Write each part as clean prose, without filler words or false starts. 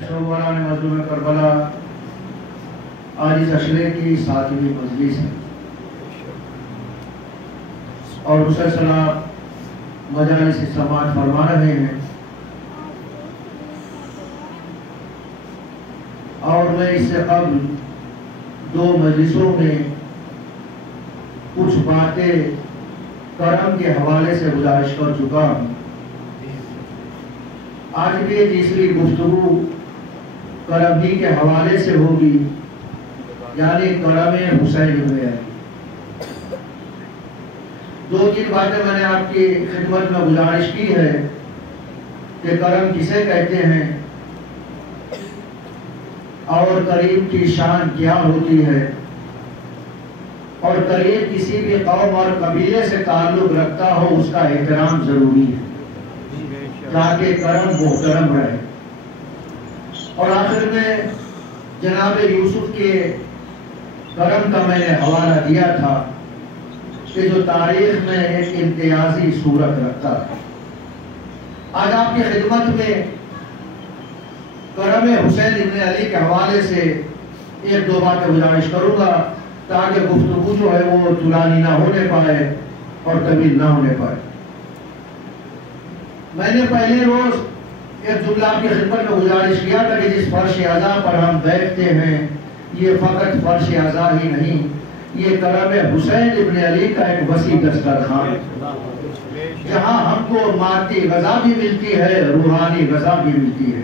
شعبان مظلوم کربلا آج اس اشرے کی 7ویں مجلس ہے اور مسلسلہ مجالس سماعت فرما رہے ہیں، اور میں اس سے قبل 2 مجلسوں میں کچھ باتیں کرم کے حوالے سے گزارش کر چکا ہوں۔ آج بھی تیسری گفتگو کرم ہی کے حوالے سے ہوگی، یعنی کرم حسین بن علی۔ 2-3 باتیں میں نے آپ کی خدمت میں گزارش کی ہے کہ کرم کسے کہتے ہیں اور کریم کی شان کیا ہوتی ہے، اور کریم کسی بھی قوم اور قبیلے سے تعلق رکھتا ہو اس کا احترام ضروری ہے تاکہ کرم محترم رہے۔ اور آخر میں جناب یوسف کے کرم کا میں نے حوالہ دیا تھا کہ جو تاریخ میں ایک امتیازی صورت رکھتا ہے۔ آج آپ کی خدمت میں کرم حسین ابن علی کے حوالے سے 1-2 باتیں گزارش کروں گا تاکہ گفتگو جو ہے وہ طولانی نہ ہونے پائے اور طویل نہ ہونے پائے۔ میں نے پہلے روز ایک جملہ آپ کی خدمت میں گزارش کیا تھا کہ جس فرش اعضاء پر ہم بیٹھتے ہیں یہ فقط فرش اعضاء ہی نہیں، یہ کرم حسین ابن علی کا ایک وسیع دسترخوان ہے، جہاں ہم کو مادی غذا بھی ملتی ہے، روحانی غذا بھی ملتی ہے،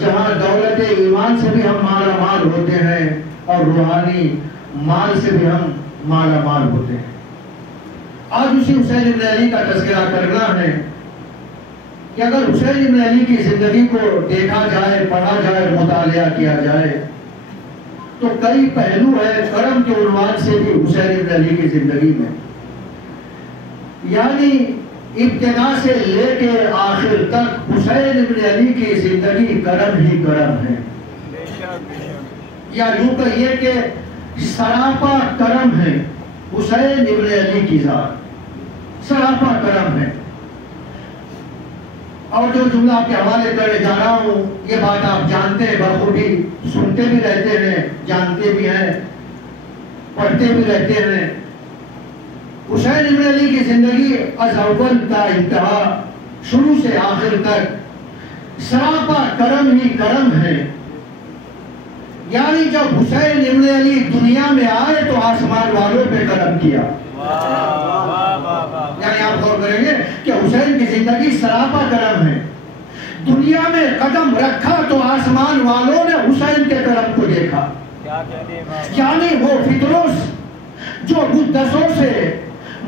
جہاں دولت ایمان سے بھی ہم مالا مال ہوتے ہیں اور روحانی مال سے بھی ہم مالا مال ہوتے ہیں۔ آج اسی حسین ابن علی کا تذکرہ کرنا ہے کہ اگر حسین ابن علی کی زندگی کو دیکھا جائے، پڑھا جائے، مطالعہ کیا جائے تو کئی پہلو ہے کرم کے عنوان سے بھی حسین ابن علی کی زندگی میں، یعنی ابتدا سے لے کے آخر تک حسین ابن علی کی زندگی کرم ہی کرم ہے، یا یوں کہیے کہ سراپا کرم ہے۔ حسین ابن علی کی ذات سراپا کرم ہے۔ اور جو جملہ آپ کے حوالے کرنے جا رہا ہوں یہ بات آپ جانتے ہیں بخوبی، سنتے بھی رہتے ہیں، جانتے بھی ہیں، پڑھتے بھی رہتے ہیں۔ حسین ابن علی کی زندگی از اول تا انتہا، شروع سے آخر تک سراپا کرم ہی کرم ہے۔ یعنی جب حسین ابن علی دنیا میں آئے تو آسمان والوں پہ کرم کیا۔ یعنی آپ غور کریں گے کہ حسین کی زندگی سراپا کرم ہے۔ دنیا میں قدم رکھا تو آسمان والوں نے حسین کے کرم کو دیکھا۔ یعنی وہ فطرس جو مدتوں سے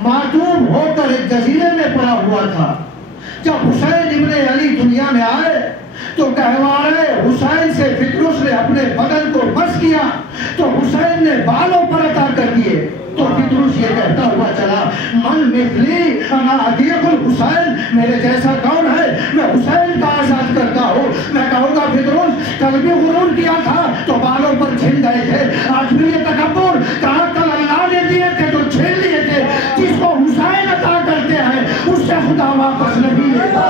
معدوم ہو کر ایک جزیرے میں پڑا ہوا تھا، جب حسین ابن علی دنیا میں آئے تو کہوارے حسین سے فطرس نے اپنے بدن کو مس کیا تو حسین نے بالوں پر عطا کر دیے، تو فطرس یہ کہتا ہوا چلا من مثلی انا عدیق الحسین، میرے جیسا کون ہے، میں حسین کا آزاد کرتا ہوں۔ میں کہوں گا فطرس کل بھی غرور کیا تھا تو بالوں پر چھن گئے تھے، آج بھی یہ تکبر کہا کل اللہ نے دیے تھے تو چھین لیے تھے۔ جس کو حسین عطا کرتے ہیں اس سے خدا واپس نہیں لیتا،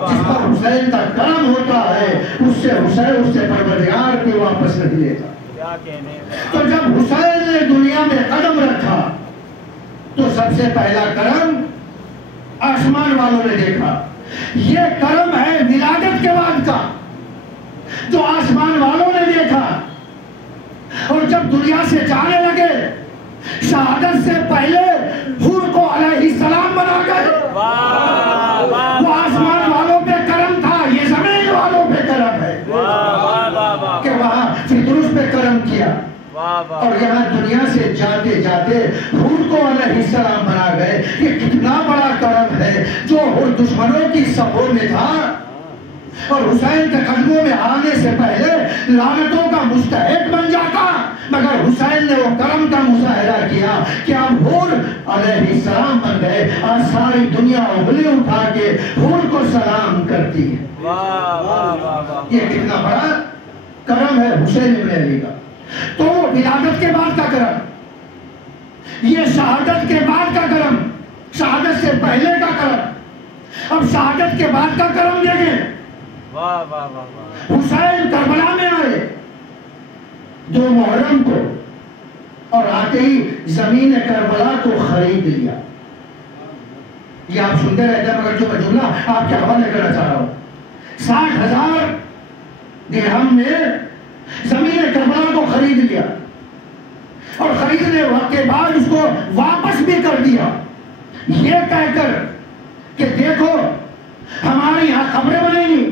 جس پر حسین کا کرم ہوتا ہے اس سے حسین اس سے پروردگار کو واپس نہیں لیتا۔ تو جب حسین نے دنیا میں قدم رکھا تو سب سے پہلا کرم آسمان والوں نے دیکھا۔ یہ کرم ہے ولادت کے بعد کا جو آسمان والوں نے دیکھا، اور جب دنیا سے جانے لگے شہادت سے پہلے حور کو علیہ السلام بنا گئے۔ وہ آسمان والوں پہ کرم تھا، یہ زمین والوں پہ کرم ہے کہ وہاں فطرس پہ کرم کیا، اور یہاں دنیا سے جاتے جاتے حور کو علیہ السلام بنا گئے۔ یہ کتنا بڑا کرم ہے جو حور دشمنوں کی صفوں میں تھا اور حسین کے قدموں میں آنے سے پہلے لعنتوں کا مستحق بن جاتا، مگر حسین نے وہ کرم کا مظاہرہ کیا کہ اب حور علیہ السلام بن گئے، اور ساری دنیا انگلی اٹھا کے حور کو سلام کرتی ہے۔ یہ کتنا بڑا کرم ہے حسین ابن علی کا۔ تو ولادت کے بعد کا کرم، یہ شہادت کے بعد کا کرم، شہادت سے پہلے کا کرم، اب شہادت کے بعد کا کرم دیکھیں. واہ واہ واہ واہ. حسین کربلا میں آئے 2 محرم کو اور آتے ہی زمین کربلا کو خرید لیا. یہ آپ سنتے رہتے ہیں مگر جو میں جملہ آپ کے حوالے کرنا چاہ رہا ہوں، 60,000 درہم میں زمین کربلا کو خرید لیا اور خریدنے کے بعد اس کو واپس بھی کر دیا، یہ کہہ کر کہ دیکھو ہمارے یہاں قبریں بنیں گی،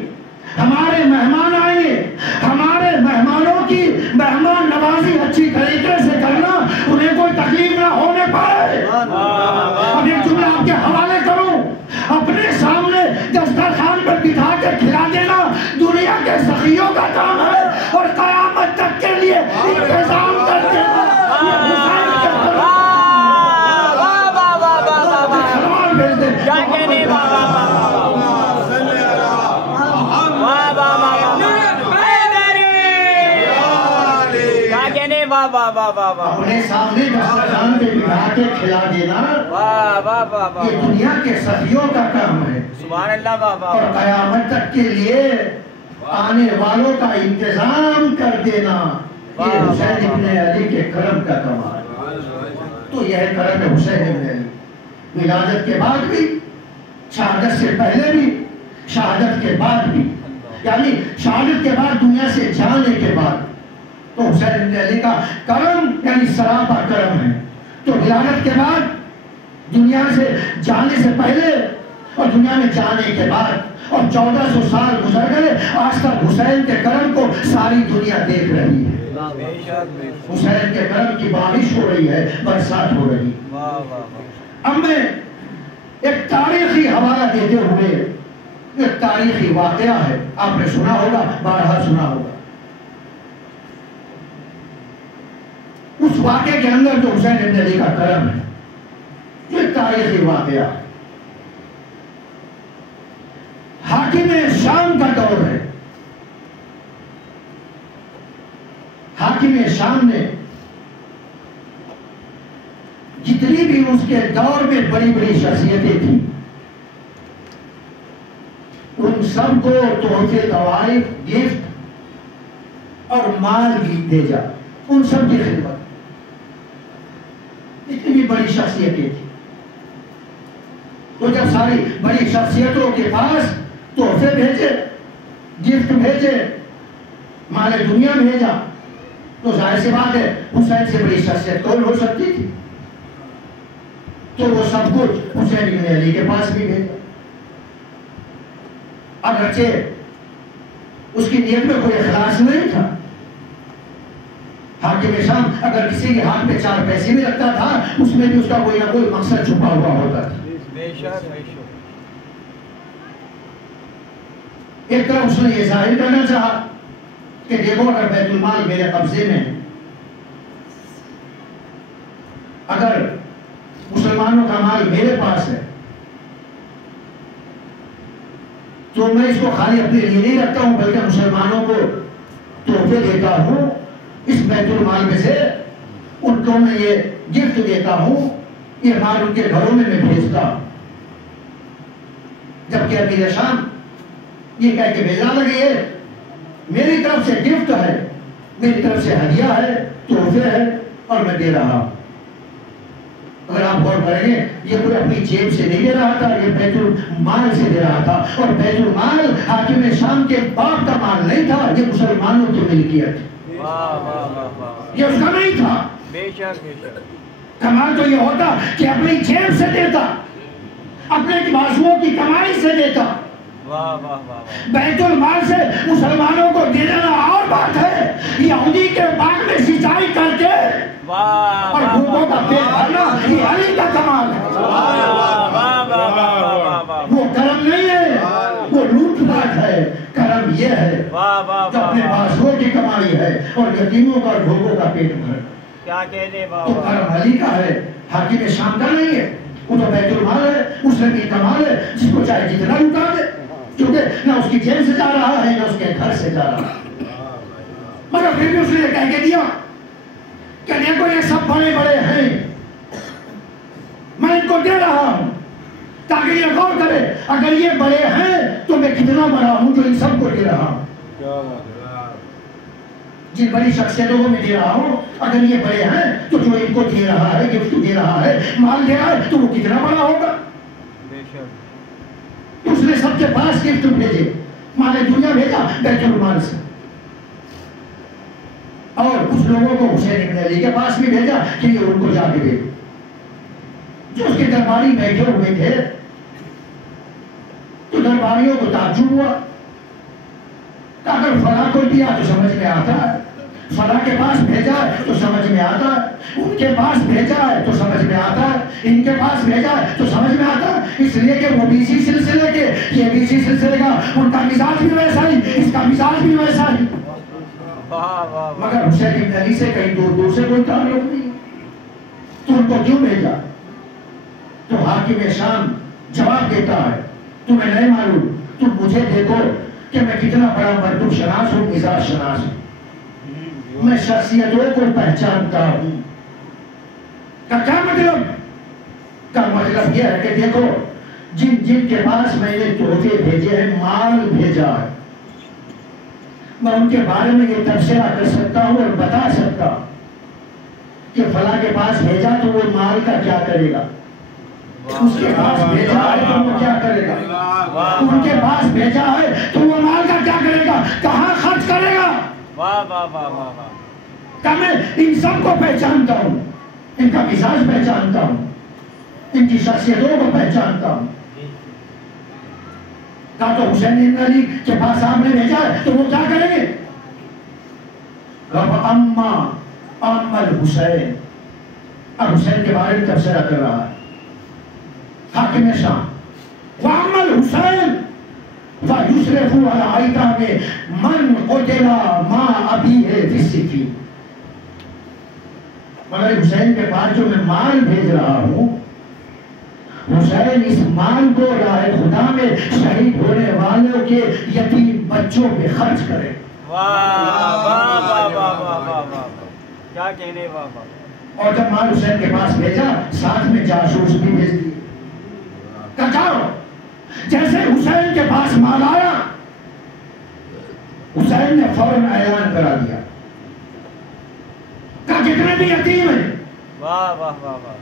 ہمارے مہمان آئیں گے، ہمارے مہمانوں کی مہمان نوازی اچھی طریقے سے کرنا، انہیں کوئی تکلیف نہ ہونے پائے. اب ایک جملہ آپ کے حوالے کروں، اپنے سامنے دسترخوان پر بٹھا کے کھلا دینا دنیا کے سخیوں کا کام ہے اور قیامت تک کے لیے انتظام کر دینا سلام بھیج دے. اپنے سامنے دسترخوان پہ بٹھا کے کھلا دینا یہ دنیا کے سخیوں کا کام ہے. سبحان اللہ. اور قیامت تک کے لیے آنے والوں کا انتظام کر دینا یہ حسین ابن علی کے کرم کا کمال ہے. تو یہ ہے کرم حسین ابن علی. ولادت کے بعد بھی، شہادت سے پہلے بھی، شہادت کے بعد بھی، یعنی شہادت کے بعد دنیا سے جانے کے بعد تو حسین ابن علی کا کرم یعنی سراپا کرم ہے. تو ولادت کے بعد، دنیا سے جانے سے پہلے اور دنیا میں جانے کے بعد اور 1400 سال گزر گئے، آج تک حسین کے کرم کو ساری دنیا دیکھ رہی ہے. حسین کے کرم کی بارش ہو رہی ہے، برسات ہو رہی ہے. اب میں ایک تاریخی حوالہ دیتے ہوئے، ایک تاریخی واقعہ ہے، آپ نے سنا ہوگا، بارہا سنا ہوگا. اس واقعے کے اندر جو حسین ابن علی کا کرم ہے، جو ایک تاریخی واقعہ ہے. حاکم شام کا دور ہے. حاکم شام نے جتنی بھی اس کے دور میں بڑی بڑی شخصیتیں تھیں ان سب کو تحفے، تحائف، گفٹ اور مال بھی بھیجا، ان سب کی خدمت. اتنی بھی بڑی شخصیتیں تھیں. تو جب ساری بڑی شخصیتوں کے پاس تحفے بھیجے، گفٹ بھیجے، مال دنیا بھیجا، تو ظاہر سی بات ہے حسین سے بڑی شخصیت کون ہو سکتی تھی؟ تو وہ سب کچھ حسین ابن علی کے پاس بھی بھیجا. اگرچہ اس کی نیت میں کوئی اخلاص نہیں تھا. حاکم شام اگر کسی کے ہاتھ میں 4 پیسے بھی رکھتا تھا اس میں بھی اس کا کوئی نہ کوئی مقصد چھپا ہوا ہوتا تھا. ایک طرف اس نے یہ ظاہر کرنا چاہا کہ دیکھو اگر بیت المال میرے قبضے میں، اگر مسلمانوں کا مال میرے پاس ہے تو میں اس کو خالی اپنے لیے نہیں رکھتا ہوں بلکہ مسلمانوں کو تحفے دیتا ہوں. اس بیت المال میں سے ان کو میں یہ گفٹ دیتا ہوں، یہ مال ان کے گھروں میں بھیجتا ہوں. جبکہ امیر شام یہ کہہ کے بھیجنا لگے یہ میری طرف سے گفٹ ہے، میری طرف سے ہدیہ ہے، تحفے ہے اور میں دے رہا ہوں. اگر آپ غور کریں گے یہ کوئی اپنی جیب سے نہیں دے رہا تھا، یہ بیت المال سے دے رہا تھا. اور بیت المال حاکم شام کے باپ کا مال نہیں تھا، یہ مسلمانوں کی ملکیت تھی. یہ اس کا نہیں تھا. کمال تو یہ ہوتا کہ اپنی جیب سے دیتا، اپنے بازوؤں کی کمائی سے دیتا. بیت المال سے مسلمانوں کو دے دینا اور بات ہے، یہودی کے باغ میں سینچائی کر کے اور بھوکوں کا پیٹ بھرنا یہ علی کا کمال ہے. وہ کرم نہیں ہے، وہ لوٹ پاٹ ہے. کرم یہ ہے جو اپنے بازوؤں کی کمائی ہے اور یتیموں کا اور بھوکوں کا پیٹ بھر. تو کرم علی کا ہے، حاکم شام کا نہیں ہے. وہ تو بیت المال ہے، اس میں بھی کمال ہے جس کو چاہے جتنا لوٹا دے، کیونکہ نہ اس کی جیب سے جا رہا ہے نہ اس کے گھر سے جا رہا ہے. مگر پھر بھی اس نے یہ کہہ کے دیا کہ دیکھو یہ سب بڑے بڑے ہیں، میں ان کو دے رہا ہوں تاکہ یہ غور کرے اگر یہ بڑے ہیں تو میں کتنا بڑا ہوں جو ان سب کو دے رہا ہوں، جن بڑی شخصیتوں کو میں دے رہا ہوں، اگر یہ بڑے ہیں تو جو ان کو دے رہا ہے، گفٹ دے رہا ہے، مال دے رہا ہے، تو وہ کتنا بڑا ہوگا۔ اس نے سب کے پاس گفٹ بھیجے، مال دنیا بھیجا بیت المال سے، اور کچھ لوگوں کو حسین ابن علی کے پاس بھی بھیجا کہ یہ ان کو جا کے دے۔ جو اس کے درباری بیٹھے ہوئے تھے تو درباریوں کو تعجب ہوا کہ اگر فلاں کو دیا تو سمجھ میں آتا ہے، فلاں کے پاس بھیجا ہے تو سمجھ میں آتا ہے، ان کے پاس بھیجا ہے تو سمجھ میں آتا ہے، ان کے پاس بھیجا ہے تو سمجھ میں آتا ہے، اس لیے کہ وہ بھی اسی سلسلے کے، یہ بھی اسی سلسلے کا، ان کا مزاج بھی ویسا ہی، اس کا مزاج بھی ویسا ہی۔ مگر حسین ابن علی سے کہیں دور سے کوئی تعلق نہیں، تو ان کو کیوں بھیجا؟ تو حاکم شام جواب دیتا ہے تمہیں نہیں معلوم، تم مجھے دیکھو کہ میں کتنا بڑا مردم شناس ہوں، مزاج شناس ہوں، میں شخصیتوں کو پہچانتا ہوں۔ کا کیا مطلب؟ کا مطلب یہ ہے کہ دیکھو جن جن کے پاس میں نے تحفے بھیجے ہیں، مال بھیجا ہے، میں ان کے بارے میں یہ تبصرہ کر سکتا ہوں اور بتا سکتا ہوں کہ فلاں کے پاس بھیجا تو وہ مال کا کیا کرے گا، اس کے پاس بھیجا ہے تو وہ کیا کرے گا، ان کے پاس بھیجا ہے تو وہ مال کا کیا کرے گا، کہاں خرچ کرے گا۔ کہ میں ان سب کو پہچانتا ہوں، ان کا مزاج پہچانتا ہوں، ان کی شخصیتوں کو پہچانتا ہوں۔ کہا تو حسین ابن علی کے پاس آپ نے بھیجا ہے تو وہ کیا کریں گے؟ رب اما الحسین، اب حسین کے بارے میں تبصرہ کر رہا ہے حاکم شام، وَأَمَّا الْحُسَيْنُ فَيُسْرِفُ عَلَىٰ عَيْتَامِ مَنْ قُتِلَ مَعَ أَبِيهِ فِي السِّجِّينِ۔ مگر حسین کے پاس جو میں مال بھیج رہا ہوں، حسین اس مال کو راہ خدا میں شہید ہونے والوں کے یتیم بچوں پہ خرچ کرے۔ کیا کہنے بابا۔ اور جب مال حسین کے پاس بھیجا، ساتھ میں جاسوس بھی بھیج دیے۔ کچاؤ جیسے حسین کے پاس مال آیا، حسین نے فوراً اعلان کرا دیا کہ جتنے بھی یتیم ہیں، واہ واہ واہ واہ،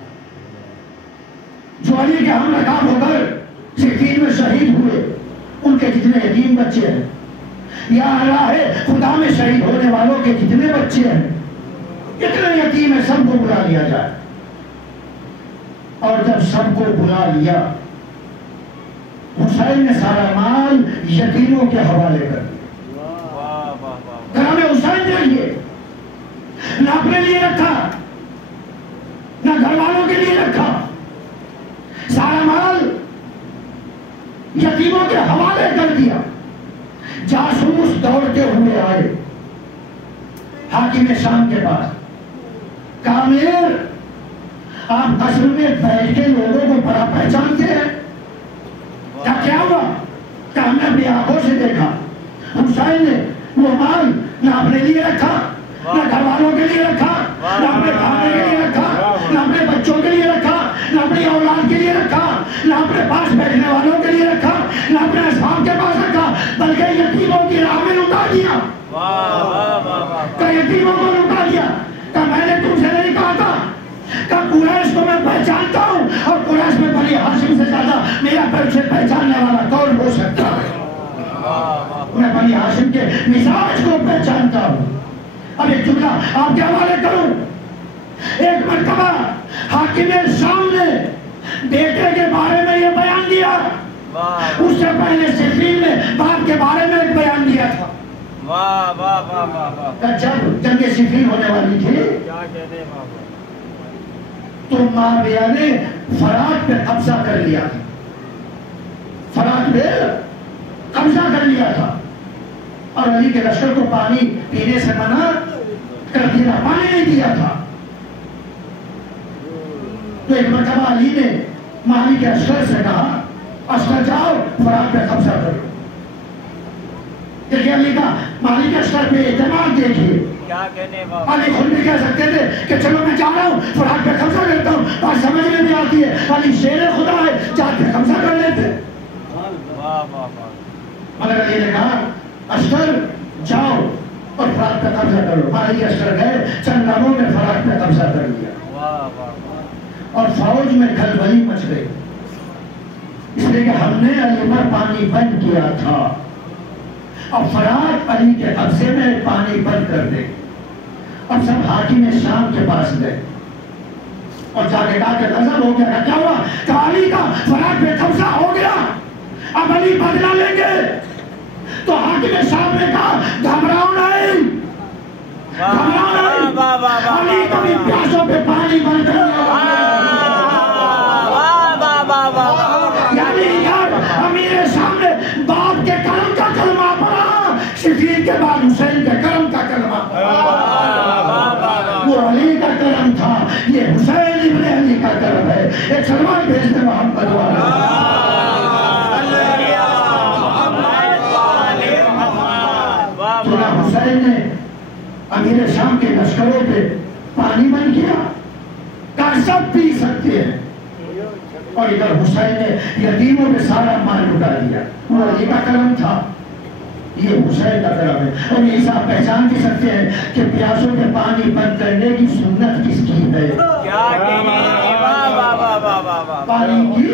جو علی کے ہم رکاب ہو کر صفین میں شہید ہوئے، ان کے جتنے یتیم بچے ہیں، یا راہ خدا میں شہید ہونے والوں کے جتنے بچے ہیں، جتنے یتیم ہیں، سب کو بلا لیا جائے۔ اور جب سب کو بلا لیا، حسین نے سارا مال یتیموں کے حوالے کر دیا۔ گھر میں حسین کے لیے نہ اپنے لیے رکھا، نہ گھر والوں کے لیے رکھا، سارا مال یتیموں کے حوالے کر دیا۔ جاسوس دوڑتے ہوئے آئے حاکم شام کے پاس، کہا امیر، آپ قصر میں بیٹھ کے لوگوں کو بڑا پہچانتے ہیں، کیا ہوا؟ کہ ہم نے اپنی آنکھوں سے دیکھا حسین نے وہ مال نہ اپنے لیے رکھا، نہ گھر والوں کے لیے رکھا، نہ اپنے کھانے کے لیے رکھا، نہ اپنے بچوں کے لیے رکھا، نہ اپنی اولاد کے لیے رکھا، نہ اپنے پاس بیٹھنے والوں کے لیے رکھا، نہ اپنے اصحاب کے پاس رکھا، بلکہ یتیموں کی راہ میں لٹا دیا۔ کہ یتیموں کو لٹا دیا، کہ میں نے تم سے نہیں کہا تھا کہ قریش کو میں پہچانتا ہوں، اور قریش میں بنی ہاشم سے زیادہ میرا پریچے پہچاننے والا کون ہو سکتا ہے؟ میں بنی ہاشم کے مزاج کو پہچانتا ہوں۔ اب ایک جملہ آپ کے حوالے کروں، ایک مرتبہ حاکم شام نے بیٹے کے بارے میں یہ بیان دیا، اس سے پہلے صفین نے باپ کے بارے میں ایک بیان دیا تھا۔ جب جنگ صفین ہونے والی تھی تو معاویہ نے فرات پہ قبضہ کر لیا تھا، فرات پہ قبضہ کر لیا تھا، اور علی کے لشکر کو پانی پینے سے منع کر دیا، پانی نہیں دیا تھا۔ تو ایک مرتبہ علی نے مالی کے اشکر سے کہا، اشکر جاؤ فرات پہ قبضہ کرو، کہ دیکھیے علی کا مالک اشتر پہ اعتماد دیکھیے. کیا کہنے بابا. علی خود بھی کہہ سکتے تھے کہ چلو میں جا رہا ہوں فرات پہ قبضہ کرتا ہوں. بات سمجھ میں نہیں آتی ہے. علی شیر خدا ہے, جا کے قبضہ کر لیتے. واہ واہ واہ. مگر علی نے کہا اشتر جاؤ اور فرات پہ قبضہ کرو. مالک اشتر گئے, چند لمحوں میں فرات پہ قبضہ کر لیا. واہ واہ واہ. اور فوج میں کھلبلی مچ گئی, اس لیے کہ ہم نے علی پر پانی بند کیا تھا. اب فرات علی کے قبضے میں پانی بند کر دے. اب سب حاکم شام کے پاس گئے اور جا کے کہا کہ غضب ہو گیا. کیا ہوا؟ کہ علی کا فرات پہ قبضہ ہو گیا, اب علی بدلہ لیں گے. تو حاکم شام نے کہا گھبراؤ نہیں, گھبراؤ نہیں, علی کبھی پیاسوں پہ پانی بند کر دیا. امیر شام نے باپ کے کرم کا کلمہ پڑھا, شفیع کے بعد حسین کے کرم کا کلمہ پڑھا. وہ علی کا کرم تھا, یہ حسین ابن علی کا کرم ہے. ایک سلمان بھیجنے محمد والا. چنانچہ حسین نے امیر شام کے لشکروں پہ پانی بند کیا, کہا سب پی سکتے ہیں. اور ادھر حسین نے یتیموں میں سارا مال لٹا دیا. وہ علی کا کرم تھا, یہ حسین کا کرم ہے. اور یہ صاحب پہچان بھی سکتے ہیں کہ پیاسوں کے پانی بند کرنے کی سنت کس کی ہے. پانی کی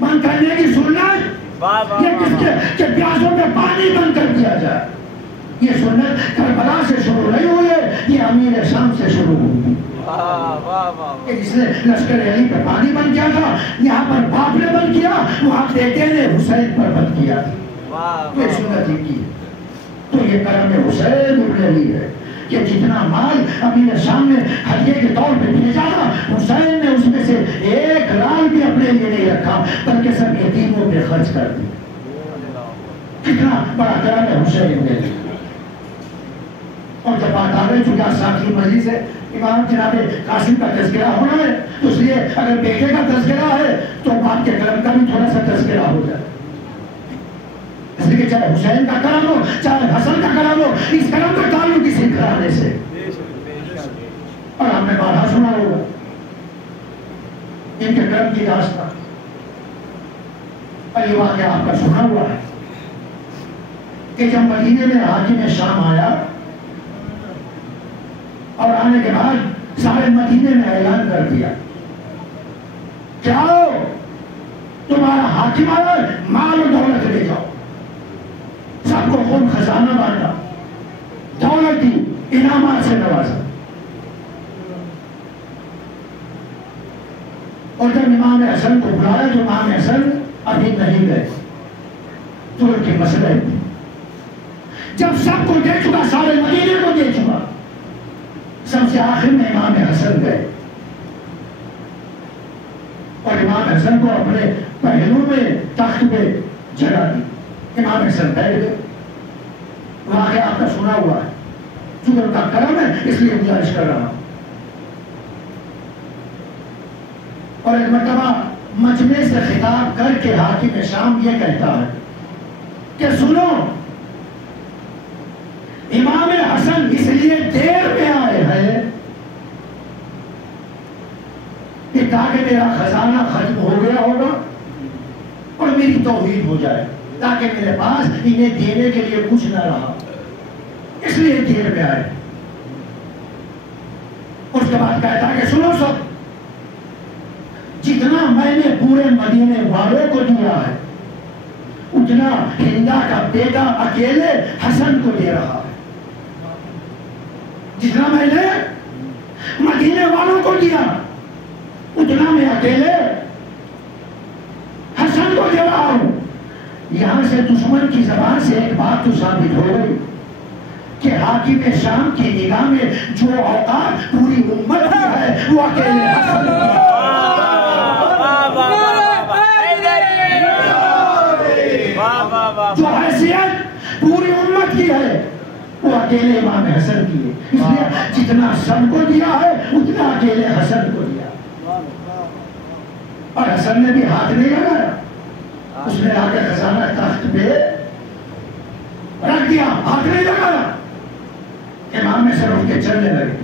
بند کرنے کی سنت یہ کس کے کہ پیاسوں پہ پانی بند کر دیا جائے. یہ سنت کربلا سے شروع نہیں ہوئی ہے, یہ امیر شام سے شروع ہوئی. جس نے لشکر علی پہ پانی بند کیا تھا, یہاں پر باپ نے بند کیا, وہاں بیٹے نے حسین پر بند کیا تھا. یہ سنت ہی کی. تو یہ کرم حسین ابن علی ہے کہ جتنا مال امیر شام نے ہدیے کے طور پہ بھیجا تھا, حسین نے اس میں سے ایک رال بھی اپنے لیے نہیں رکھا, بلکہ سب یتیموں پہ خرچ کر دیا. کتنا بڑا کرم ہے حسین ابن علی. اور جب بات آ گئی چونکہ ساتھی مجلس ہے, امام جناب قاسم کا تذکرہ ہونا ہے, تو اس لیے اگر بیٹے کا تذکرہ ہے تو باپ کے کرم کا بھی تھوڑا سا تذکرہ ہو جائے. اس لیے کہ چاہے حسین کا کرم ہو چاہے حسن کا کرم ہو, اس کرم کا تعلق اسی گھرانے سے. اور ہم نے بارہا سنا ہوگا ان کے کرم کی داستان. اور یہ واقعہ آپ کا سنا ہوا ہے کہ جب مدینے میں حاکم شام آیا اور آنے کے بعد سارے مدینے میں اعلان کر دیا کہ آؤ تمہارا حاکم آیا, مال و دولت لے جاؤ. سب کو خوب خزانہ بانٹا, دولت دی, انعامات سے نوازا. اور جب امام حسن کو بلایا تو امام حسن ابھی نہیں گئے, تو ان کے مسئلے تھے. جب سب کو دے چکا, سارے مدینے کو دے چکا, سب سے آخر میں امام حسن گئے اور امام حسن کو اپنے پہلو میں تخت پہ جگہ دی. امام حسن بیٹھ گئے. واقعہ آپ کا سنا ہوا ہے, چونکہ ان کا کرم ہے اس لیے گزارش کر رہا ہوں. اور ایک مرتبہ مجمع سے خطاب کر کے حاکم شام یہ کہتا ہے کہ سنو, امام حسن اس لیے دیر میں آئے ہیں کہ تاکہ میرا خزانہ ختم ہو گیا ہوگا اور میری توحید ہو جائے, تاکہ میرے پاس انہیں دینے کے لیے کچھ نہ رہا, اس لیے دیر میں آئے. اس کے بعد کہتا ہے کہ سنو سب, جتنا میں نے پورے مدینے والوں کو دیا ہے اتنا ہندا کا بیٹا اکیلے حسن کو دے رہا ہے. جتنا میں نے مدینے والوں کو دیا اتنا میں اکیلے حسن کو دے رہا ہوں. یہاں سے دشمن کی زبان سے ایک بات تو ثابت ہو گئی کہ حاکم شام کی نگاہ میں جو اوقات پوری امت کی ہے وہ اکیلے حسن کو. جو حیثیت پوری امت کی ہے وہ اکیلے امام حسن کی ہے. اس لیے جتنا سب کو دیا ہے اتنا اکیلے حسن کو دیا. اور حسن نے بھی ہاتھ نہیں لگایا, اس نے آ کے خزانہ تخت پہ رکھ دیا. کیا؟ ہاتھ نہیں لگایا. امام حسن اٹھ کے چلنے لگے.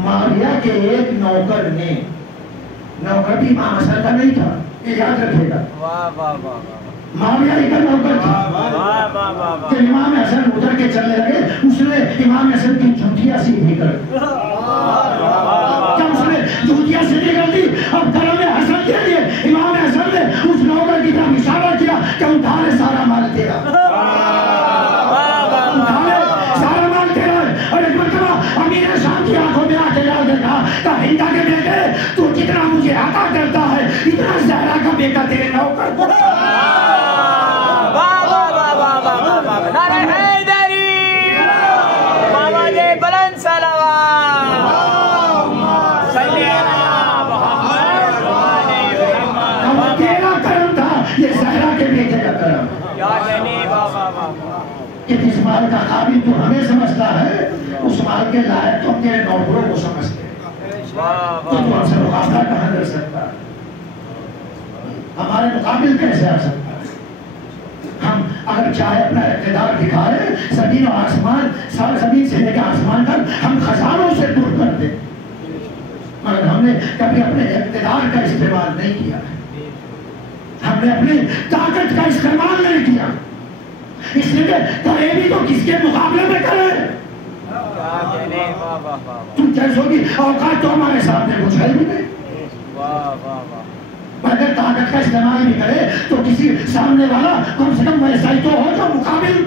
معاویہ کے ایک نوکر نے، نوکر بھی امام حسن کا نہیں تھا، یہ یاد رکھے گا. معاویہ کا نوکر تھا. جب امام حسن ادھر کے چلنے لگے اس نے امام حسن کی جوتیاں سیدھی کر دی. جب اس نے جوتیاں سیدھی کر دی اب کرم حسن کے لیے امام حسن نے اس نوکر کی طرف اشارہ کیا کہ اٹھا لے سارا مال تیرا، اٹھا لے سارا مال تیرا. اور ایک مرتبہ امیر شام کی آنکھوں میں آ کے یاد دیکھا کہ ہندا کے بیٹے تو جتنا مجھے عطا کرتا ہے اتنا زہرا کا بیٹا تیرے نوکر کو. اس مال کا قابل تو ہمیں سمجھتا ہے، اس مال کے لائق تو تیرے نوکروں کو سمجھتے ہیں. تو ہم سے مقابلہ کہاں کر سکتا ہے؟ ہمارے مقابل کیسے آ سکتا ہے؟ ہم اگر چاہے اپنا اقتدار دکھائے زمین و آسمان، سارے زمین سے لے کے آسمان تک ہم خزانوں سے دور کر دیں، مگر ہم نے کبھی اپنے اقتدار کا استعمال نہیں کیا. ہم نے اپنی طاقت کا استعمال نہیں کیا. اس لیے کرے بھی تو کس کے مقابلے میں کرے؟ تم جیسوں کی اوقات تو ہمارے سامنے کچھ ہے بھی نہیں. اگر طاقت کا استعمال بھی کرے تو کسی سامنے والا کم سے کم ویسا ہی تو ہو جو مقابل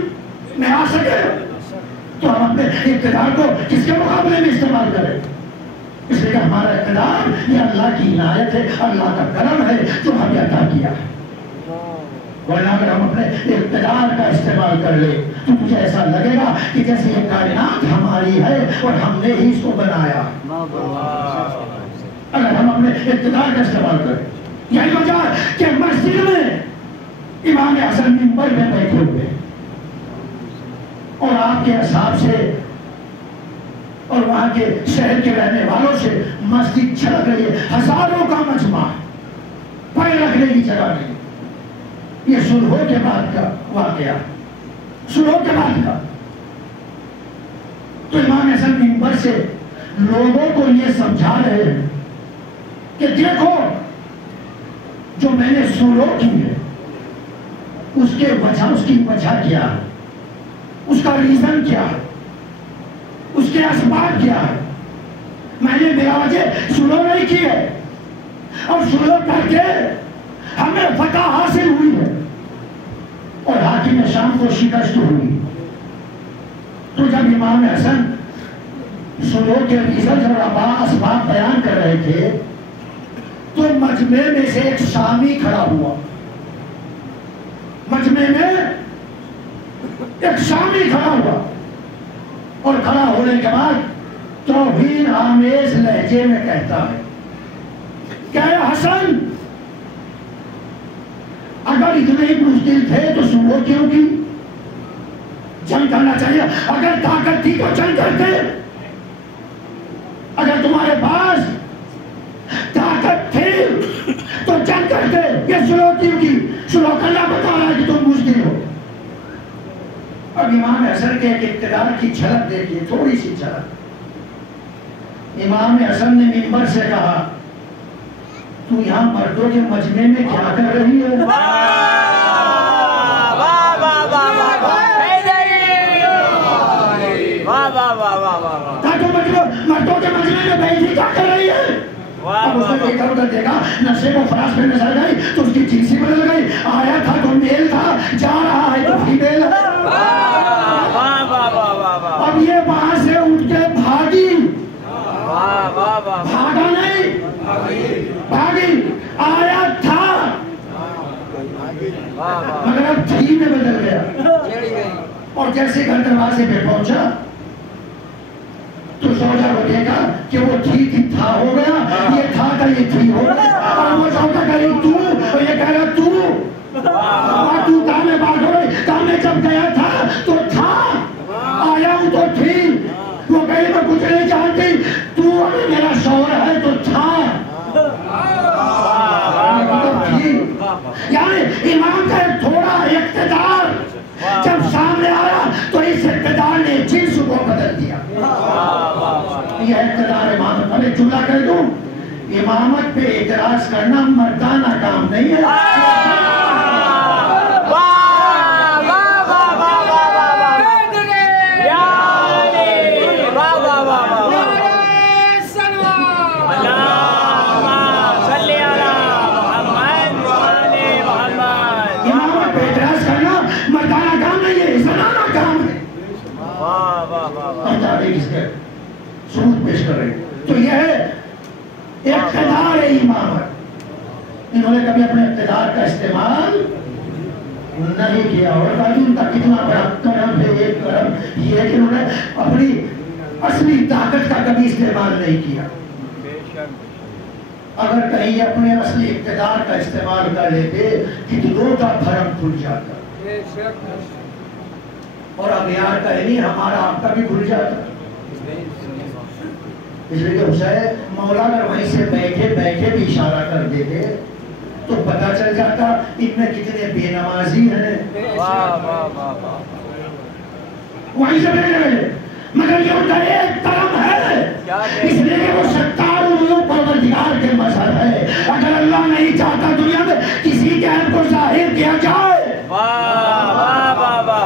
میں آ سکے. تو ہم اپنے اقتدار کو کس کے مقابلے میں استعمال کریں؟ اس لیے کہ ہمارا اقتدار یہ اللہ کی عنایت ہے، اللہ کا کرم ہے جو ہمیں عطا کیا ہے. ورنہ اگر ہم اپنے اقتدار کا استعمال کر لیں تو مجھے ایسا لگے گا کہ جیسے یہ کائنات ہماری ہے اور ہم نے ہی اس کو بنایا. اگر ہم اپنے اقتدار کا استعمال کریں، یہی وجہ کہ مسجد میں امام حسن منبر میں بیٹھے ہوئے اور آپ کے اصحاب سے اور وہاں کے شہر کے رہنے والوں سے مسجد چھلک رہی ہے، ہزاروں کا مجمع، پیر رکھنے کی جگہ نہیں. یہ صلح کے بعد کا واقعہ، صلح کے بعد کا. تو امام حسن منبر سے لوگوں کو یہ سمجھا رہے ہیں کہ دیکھو جو میں نے صلح کی ہے اس کی وجہ کیا ہے، اس کا ریزن کیا ہے، اس کے اسباب کیا ہے. میں نے بلا وجہ صلح نہیں کی ہے اور صلح کر کے ہمیں فتح حاصل ہوئی ہے اور حاکم شام کو شکست ہوئی. تو جب امام حسن صلح کے ریزن اور اسباب بیان کر رہے تھے تو مجمع میں سے ایک شامی کھڑا ہوا. مجمع میں ایک شامی کھڑا ہوا اور کھڑا ہونے کے بعد توہین آمیز لہجے میں کہتا ہے کہ اے حسن، اگر اتنے ہی بزدل تھے تو صلح کیوں کی؟ جنگ کرنا چاہیے. اگر طاقت تھی تو جنگ کرتے، اگر تمہارے پاس طاقت تھی تو جنگ کرتے. یہ صلح کیوں کی؟ صلح کرنا بتا رہا ہے کہ تم بزدل ہو. اب امام حسن کے ایک اقتدار کی جھلک دیکھیے، تھوڑی سی جھلک. امام حسن نے منبر سے کہا تو یہاں مردوں کے مجمع میں کیا کر رہی ہے؟ مردوں کے مجمع میں بیٹھی کیا کر رہی ہے؟ اب اس نے ادھر ادھر دیکھا، نشے کو فراز میں نظر گئی تو اس کی جنسی بدل گئی. آیا تھا تو میل تھا، جا رہا ہے تو فیمیل ہے. اب یہ وہاں سے اٹھ کے بھاگی، بھاگا نہیں، بھاگی. آیا تھا مگر اب تھی میں بدل گیا. اور جیسے گھر دروازے پہ پہنچا تو سوچا وہ دیکھا کہ وہ تھی تھا ہو گیا، یہ تھا کا یہ تھی ہو گیا. اور وہ سوچا کہ تو، اور یہ کہہ رہا تو تھا میں بات ہو رہی. تھا میں جب گیا تھا تو تھا، آیا ہوں تو تھی. وہ کہیں میں کچھ نہیں جانتی، تو اگر میرا شوہر ہے تو تھا. یعنی ایمان کا ایک تھوڑا اقتدار جب اقتدار امامت. اب ایک جملہ کہہ دوں, امامت پہ اعتراض کرنا مردانہ کام نہیں ہے. ثبوت پیش کر رہے ہیں. تو یہ ہے اقتدار امامت. انہوں نے کبھی اپنے اقتدار کا استعمال نہیں کیا, اور ان کا کتنا بڑا کرم ہے. ایک کرم یہ ہے کہ انہوں نے اپنی اصلی طاقت کا کبھی استعمال نہیں کیا. اگر کہیں اپنے اصلی اقتدار کا استعمال کر لیتے کتنوں کا بھرم کھل جاتا, اور اغیار کا نہیں ہمارا آپ کا بھی کھل جاتا. اس لیے کہ حسین مولا اگر وہیں سے بیٹھے بیٹھے بھی اشارہ کر دیتے تو پتہ چل جاتا ان میں کتنے بے نمازی ہیں. وہیں سے بیٹھے, مگر یہ ان کا ایک کرم ہے, اس لیے کہ وہ ستار علوم پروردگار کے مظہر ہے. اگر اللہ نہیں چاہتا دنیا میں کسی کے عیب کو ظاہر کیا جائے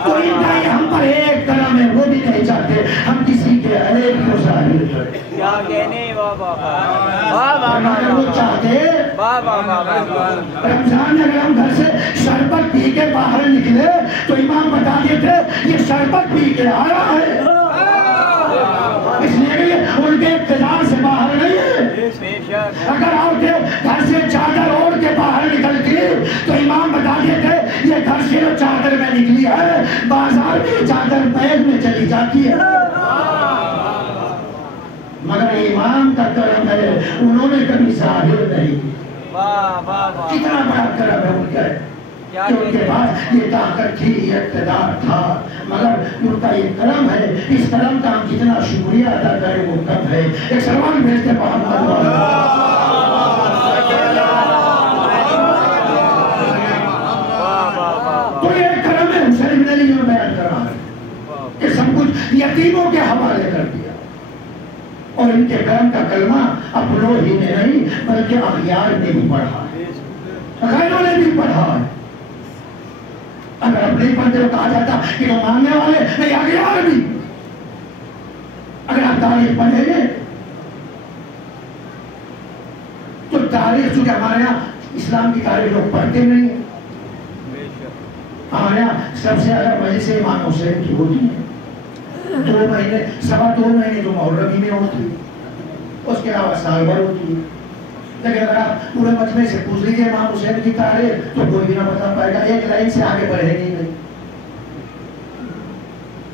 تو ان کا یہ ہم پر ایک کرم ہے, وہ بھی نہیں چاہتے ہم کسی کے عیب کو ظاہر کریں. کیا کہنے وہ چاہتے رمضان میں اگر ہم گھر سے شربت پی کے باہر نکلے تو امام بتا دیتے یہ شربت پی کے آ رہا ہے, اس لیے کہ ان کے اقتدار سے باہر نہیں ہے. اگر عورتیں گھر سے چادر اوڑھ کے باہر نکلتی تو امام بتا دیتے یہ گھر سے چادر میں نکلی ہے, بازار میں چادر بیگ میں چلی جاتی ہے. مگر امام کا کرم ہے, انہوں نے کبھی ظاہر نہیں کیا. کتنا بڑا کرم ہے ان کا, کہ ان کے پاس یہ طاقت تھی, یہ اقتدار تھا, مگر ان کا یہ کرم ہے. اس کرم کا ہم جتنا شکریہ ادا کریں وہ کم ہے. ایک سلمان بھیجتے محمد تو یہ کرم ہے حسین بن علی جو بیان کر رہا ہے کہ سب کچھ یتیموں کے حوالے کر دیا, اور ان کے کرم کا کلمہ اپنوں ہی نے نہیں بلکہ اغیار نے بھی پڑھا ہے, غیروں نے بھی پڑھا ہے. اگر اپنے پڑھتے ہو کہا جاتا کہ وہ مانگنے والے نہیں, اغیار بھی. اگر آپ تاریخ پڑھیں گے تو تاریخ چونکہ ہمارے یہاں اسلام کی تاریخ لوگ پڑھتے نہیں ہیں, ہمارے یہاں سب سے زیادہ مجلس امام حسین کی ہوتی ہے. 2 مہینے 2.25 مہینے جو محرم میں ہوتی ہے, اس کے علاوہ سال بھر ہوتی ہے. لیکن اگر آپ پورے مجمع سے پوچھ لیجیے امام حسین کی تاریخ تو کوئی بھی نہ بتا پائے گا, ایک لائن سے آگے بڑھے گی نہیں.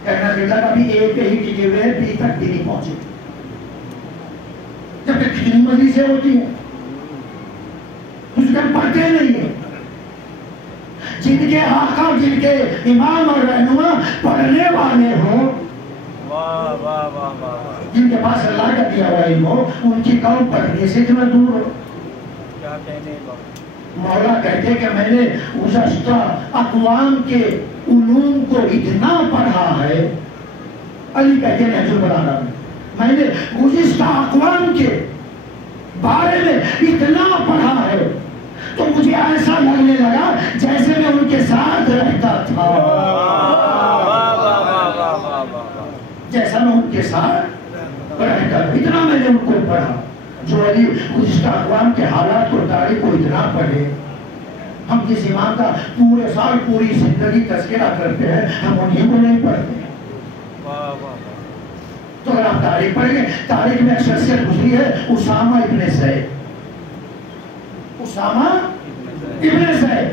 کہنا بیٹا کبھی ایک ہی ٹکے ہوئے بی تک بھی نہیں پہنچے, جب تک کتنی مجلسیں ہوتی ہیں اس کے پڑھتے نہیں ہیں. جن کے آقا, جن کے امام اور رہنما پڑھنے والے ہوں, جن کے پاس اللہ کا دیا ہوا علم ہو, ان کی قوم پڑھنے سے اتنا دور ہو. مولا کہتے کہ میں نے گزشتہ اقوام کے علوم کو اتنا پڑھا ہے. علی کہتے ہیں نہج البلاغہ میں نے گزشتہ اقوام کے بارے میں اتنا پڑھا ہے تو مجھے ایسا لگنے لگا جیسے میں ان کے ساتھ رہتا تھا, جیسا میں ان کے ساتھ رہتا. اتنا میں نے ان کو پڑھا. جو علی گزشتہ اقوام کے حالات کو, تاریخ کو اتنا پڑھے. ہم جس امام کا پورے سال پوری زندگی تذکرہ کرتے ہیں ہم انہیں کو نہیں پڑھتے. تو اگر آپ تاریخ پڑھیں گے, تاریخ میں ایک شخصیت گزری ہے اسامہ ابن زید. اسامہ ابن زید,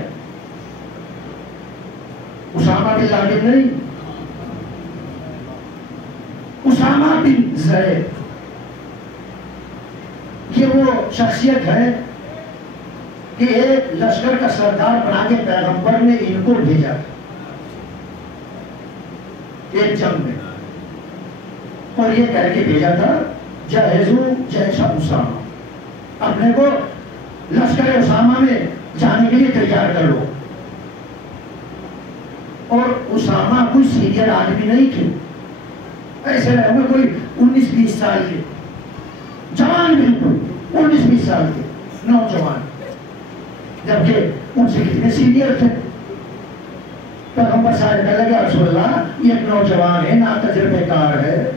اسامہ بن لادن نہیں, اسامہ بن زید. یہ وہ شخصیت ہے کہ ایک لشکر کا سردار بنا کے پیغمبر نے ان کو بھیجا ایک جنگ میں, اور یہ کہہ کے بھیجا تھا جہزو جیش اسامہ, اپنے کو لشکر اسامہ میں جانے کے لیے تیار کر لو. اور اسامہ کوئی سینئر آدمی نہیں تھے, ایسے رہے کوئی 19-20 سال کے, جوان بالکل 19-20 سال کے نوجوان، جبکہ ان سے کتنے سینئر تھے. پیغمبر صاحب کہنے لگے رسول اللہ یہ ایک نوجوان ہے، نا تجربے کار ہے،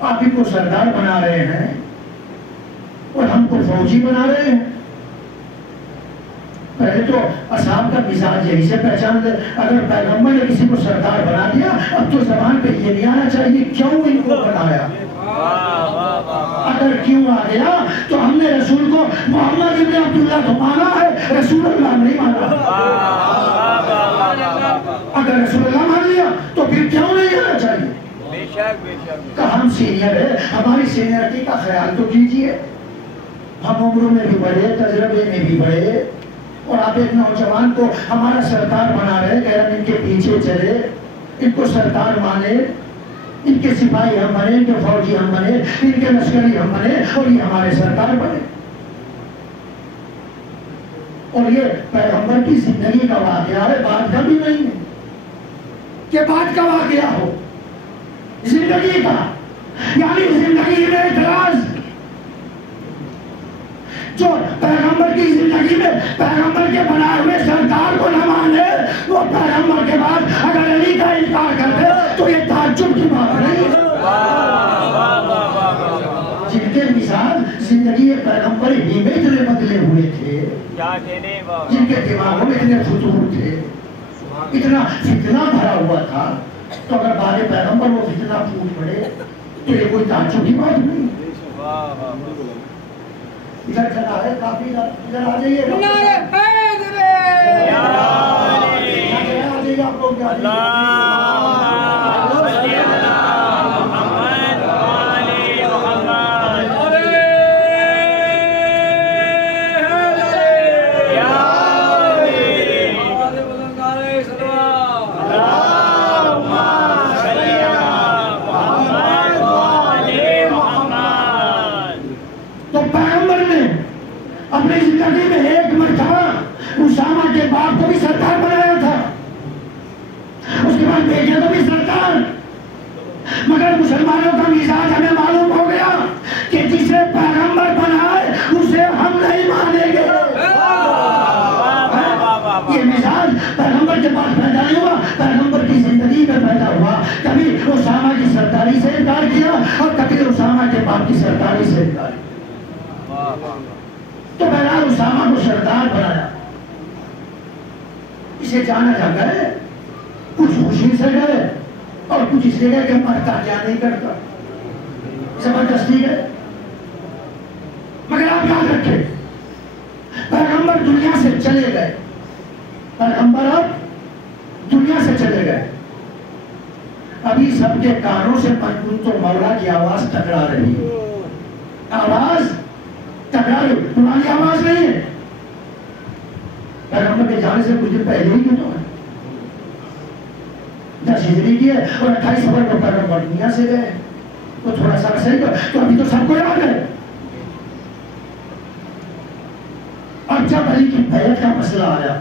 آپ ہی کو سردار بنا رہے ہیں اور ہم کو فوجی بنا رہے ہیں. پہلے تو اصحاب کا مزاج یہی سے پہچان دے، اگر پیغمبر نے کسی کو سردار بنا دیا اب تو زبان پہ یہ نہیں آنا چاہیے کیوں ان کو بنایا. اگر کیوں آ گیا تو ہم نے رسول کو محمد ابن عبداللہ کو مانا ہے، رسول اللہ نہیں مانا. اگر رسول اللہ مان لیا تو پھر کیوں نہیں آنا چاہیے. کہ ہم سینئر ہے، ہماری سینئرٹی کا خیال تو کیجئے. ہم عمروں میں بھی بڑے، تجربے میں بھی بڑے، اور آپ ایک نوجوان کو ہمارا سردار بنا رہے کہ ہم ان کے پیچھے چلے، ان کو سردار مانے، ان کے سپاہی ہم بنے، ان کے فوجی ہم بنے، ان کے لشکری ہم بنے اور یہ ہمارے سردار بنے. اور یہ پیغمبر کی زندگی کا واقعہ ہے، بات کا بھی نہیں ہے کہ بات کا واقعہ ہو، زندگی کا. یعنی زندگی میں اعتراض جو پیغمبر کی زندگی میں پیغمبر کے بنائے ہوئے سردار کو نہ مانے، وہ پیغمبر کے بعد اگر علی کا انکار کر دے تو یہ تعجب کی بات نہیں ہے. جن کے مزاج زندگی پیغمبر ہی میں اتنے بدلے ہوئے تھے، جن کے دماغوں میں اتنے فتور تھے، اتنا فتنہ بھرا ہوا تھا، تو اگر بارے پیغمبر وہ فتنہ پھوٹ پڑے تو یہ کوئی تعجب کی بات نہیں. ادھر چلا ہے کافی، ادھر آ جائیے آپ لوگ. اپنی زندگی میں ایک مرتبہ اسامہ کے باپ کو بھی سردار بنایا تھا، اس کے بعد بیٹے کو بھی سردار. مگر مسلمانوں کا مزاج ہمیں معلوم ہو گیا کہ جسے پیغمبر بنائے اسے ہم نہیں مانیں گے. یہ مزاج پیغمبر کے پاس پیدا نہیں ہوا، پیغمبر کی زندگی میں پیدا ہوا. کبھی اسامہ کی سرداری سے انکار کیا اور کبھی اسامہ کے باپ کی سرداری سے انکار کیا. تو بہرحال اسامہ کو سردار بنایا. اسے جانا جا گئے، کچھ خوشی سے گئے اور کچھ اس لیے گئے کہ مرتا کیا نہیں کرتا، زبردستی گئے. مگر آپ یاد رکھیں پیغمبر دنیا سے چلے گئے، پیغمبر اب دنیا سے چلے گئے. ابھی سب کے کانوں سے من کنتو مولا کی آواز ٹکرا رہی ہے. آواز ٹکرا رہی، پرانی آواز نہیں ہے. پیغمبر کے جانے سے کچھ دن پہلے ہی تو ہے 10 ہجری کی ہے اور 28 صفر کو پیغمبر دنیا سے گئے. تو تھوڑا سا صحیح تو ابھی تو سب کو یاد ہے. اب جب علی کی بیعت کا مسئلہ آیا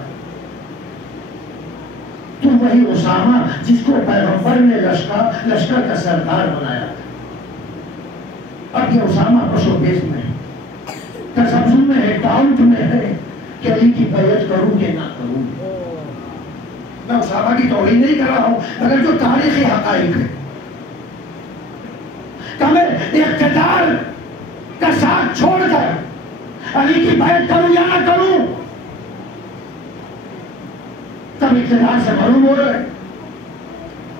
تو وہی اسامہ جس کو پیغمبر نے لشکر کا سردار بنایا، اب یہ اسامہ پشو بیس میں ہے، تسبزن میں ہے، ڈاؤٹ میں ہے کہ علی کی بیعت کروں کہ نہ کروں. میں اسامہ کی توہین نہیں کر رہا ہوں، مگر جو تاریخی حقائق ہے کہ میں اقتدار کا ساتھ چھوڑ کر علی کی بیعت کروں یا نہ کروں، تب اقتدار سے معلوم ہو رہا ہے.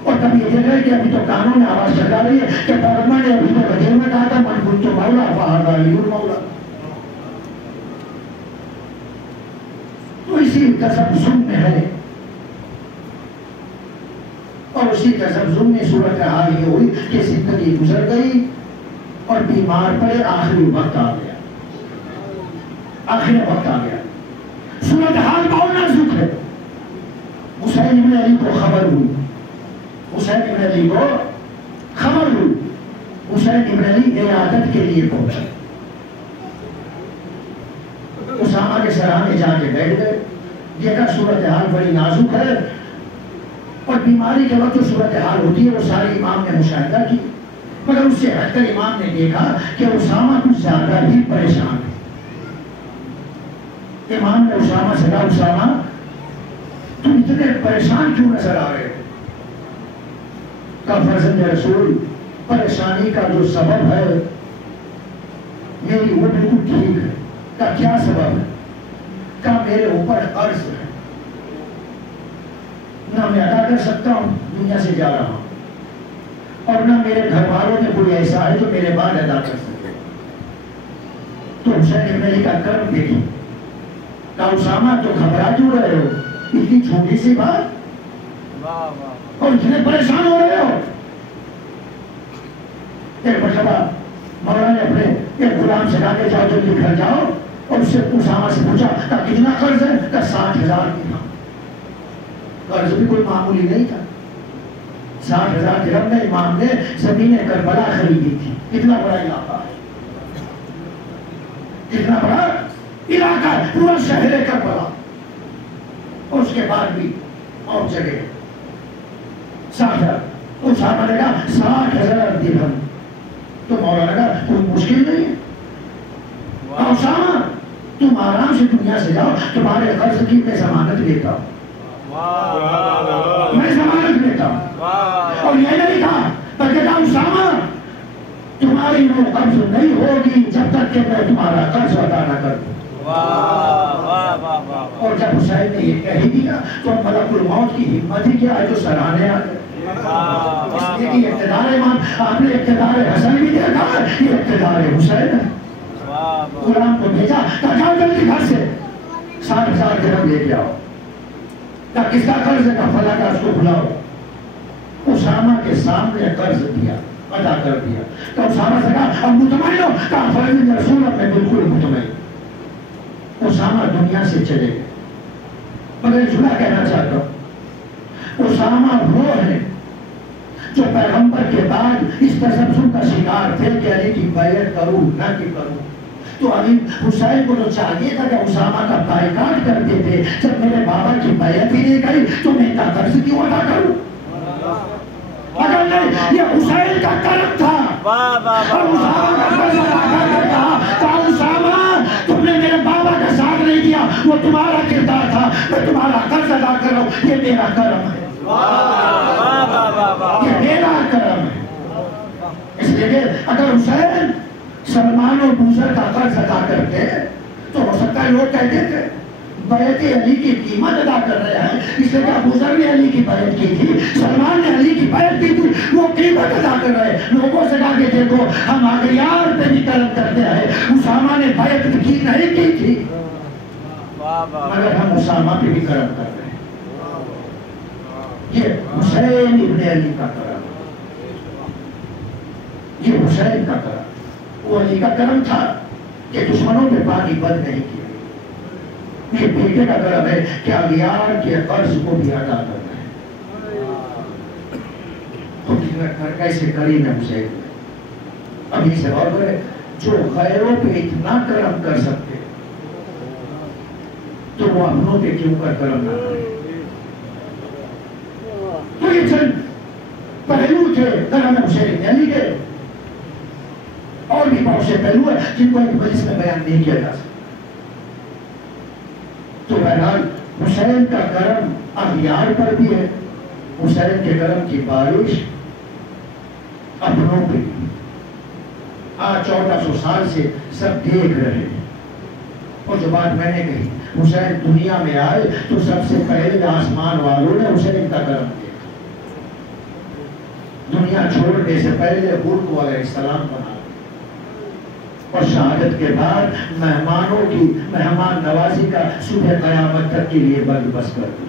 اور کبھی یہ دیکھ رہے کہ ابھی تو قانون میں آواز چلا رہی ہے کہ پیغمبر نے ابھی تو وزیر میں کہا تھا من کنت مولا فہذا علی المولا. تو اسی تسبزن میں ہے اور اسی تسبزن میں صورتحال یہ ہوئی کہ زندگی گزر گئی اور بیمار پڑے، آخری وقت آ گیا، آخری وقت آ گیا. صورتحال بہت نازک ہے. حسین ابن علی کو خبر ہوئی، حسین ابن علی کو خبر ہوئی، حسین ابن علی عیادت کے لیے پہنچے. اسامہ کے سرانے جا کے بیٹھ گئے، دیکھا صورتحال بڑی نازک ہے اور بیماری کے وقت جو صورتحال ہوتی ہے وہ ساری امام نے مشاہدہ کی. مگر اس سے ہٹ کر امام نے دیکھا کہ اسامہ کچھ زیادہ ہی پریشان ہے. امام نے اسامہ سے کہا اسامہ تم اتنے پریشان کیوں نظر آ رہے ہو؟ کہا فرزند رسول پریشانی کا جو سبب ہے میری وہ بالکل ٹھیک ہے. کہا کیا سبب ہے؟ کہا میرے اوپر قرض ہے، نہ میں ادا کر سکتا ہوں، دنیا سے جا رہا ہوں، اور نہ میرے گھر والوں میں کوئی ایسا ہے جو میرے بعد ادا کر سکے. تو حسین ابن علی کا کرم دیکھی. کہا اسامہ تو گھبرا کیوں رہے ہو؟ اتنی چھوٹی سی بات اور اتنے پریشان ہو رہے ہو. ایک مرتبہ مولا نے اپنے ایک غلام سے کہا کہ جاؤ جلدی گھر جاؤ، اور اس سے اسامہ سے پوچھا کہ کتنا قرض ہے؟ کہ 60,000 درہم. قرض بھی کوئی معمولی نہیں تھا. 60,000 درہم میں امام نے زمین کربلا خریدی تھی. کتنا بڑا علاقہ ہے، کتنا بڑا علاقہ ہے، پورا شہر کربلا. اور اس کے بعد بھی اور جگہ 60,000. اسامہ نے کہا 60,000 درہم. تو مولا نے کہا کوئی مشکل نہیں ہے. اسامہ تم آرام سے دنیا سے جاؤ، تمہارے قرض کی میں ضمانت لیتا ہوں، میں ضمانت لیتا ہوں. اور یہ نہیں کہا بلکہ کہا اسامہ تمہاری وہ قرض نہیں ہوگی جب تک کہ میں تمہارا قرض ادا نہ کر دوں. اور جب حسین نے یہ کہہ دیا تو ملک الموت کی ہمت ہی کیا ہے جو سراہنے آ گئے. اس لیے کہ اقتدار امام، آپ نے اقتدار حسن بھی دیکھا ہے، یہ اقتدار حسین ہے. غلام کو بھیجا، کہا جاؤ جلدی گھر سے 60,000 درہم لے کے آؤ. کہا کس کا قرض ہے؟ کہا فلاں کا. اس کو بلاؤ. اسامہ کے سامنے قرض دیا، ادا کر دیا. تو اسامہ سے کہا اب مطمئن ہو؟ کہا فرزند رسول اب میں بالکل مطمئن. اسامہ دنیا سے چلے گئے. مگر جملہ کہنا چاہتا ہوں، اسامہ وہ ہے جو پیغمبر کے بعد اس تسلسل کا شکار تھے کہ علی کی بیعت کروں نہ کہ کروں. تو علی حسین کو تو چاہیے تھا کہ اسامہ کا بائیکاٹ کرتے تھے. جب میرے بابا کی بیعت ہی نہیں کری تو میں ان کا قرض کیوں ادا کروں؟ اگر نہیں، یہ حسین کا کرم تھا. اور اسامہ کا قرض ادا کر کہا اسامہ تم نے میرے بابا کا ساتھ نہیں دیا، وہ تمہارا کردار تھا، میں تمہارا قرض ادا کر رہا ہوں. یہ میرا کرم ہے، یہ میرا کرم ہے. اس لیے اگر حسین سلمان اور بوزر کا قرض ادا کرتے تو ہو سکتا ہے لوگ کہتے تھے بیعت علی کی قیمت ادا کر رہے ہیں. اس لیے کہ بوزر نے علی کی بیعت کی تھی، سلمان نے علی کی بیعت کی تھی، وہ قیمت ادا کر رہے ہیں. لوگوں سے کہا کہ دیکھو ہم اغیار پہ بھی کرم کرتے ہیں، اسامہ نے بیعت کی نہیں کی تھی مگر ہم اسامہ پہ بھی کرم کر رہے ہیں. یہ حسین ابن علی کا کرم، یہ حسین کا کرم. وہ علی کا کرم تھا کہ دشمنوں پہ پانی بند نہیں کیا. یہ بیٹے کا کرم ہے کہ اغیار کے قرض کو بھی ادا کرنا ہے. کیسے کریم ہے حسین. ابھی سے غور کرے، جو غیروں پہ اتنا کرم کر سکتے تو وہ اپنوں پہ کیوں کر کرم نہ کرے. تو یہ چند پہلو تھے کرم حسین علی کے. اور بھی بہت سے پہلو ہیں جن کو ایک مجلس میں بیان نہیں کیا جا سکتا. تو بہرحال حسین کا کرم اغیار پر بھی ہے، حسین کے کرم کی بارش اپنوں پہ بھی. آج 1400 سال سے سب دیکھ رہے ہیں. اور جو بات میں نے کہی، حسین دنیا میں آئے تو سب سے پہلے آسمان والوں نے حسین کا کرم دیکھا. دنیا چھوڑنے سے پہلے حور کو علیہ السلام بنا، اور شہادت کے بعد مہمانوں کی مہمان نوازی کا صبح قیامت تک کے لیے بندوبست کر دیا.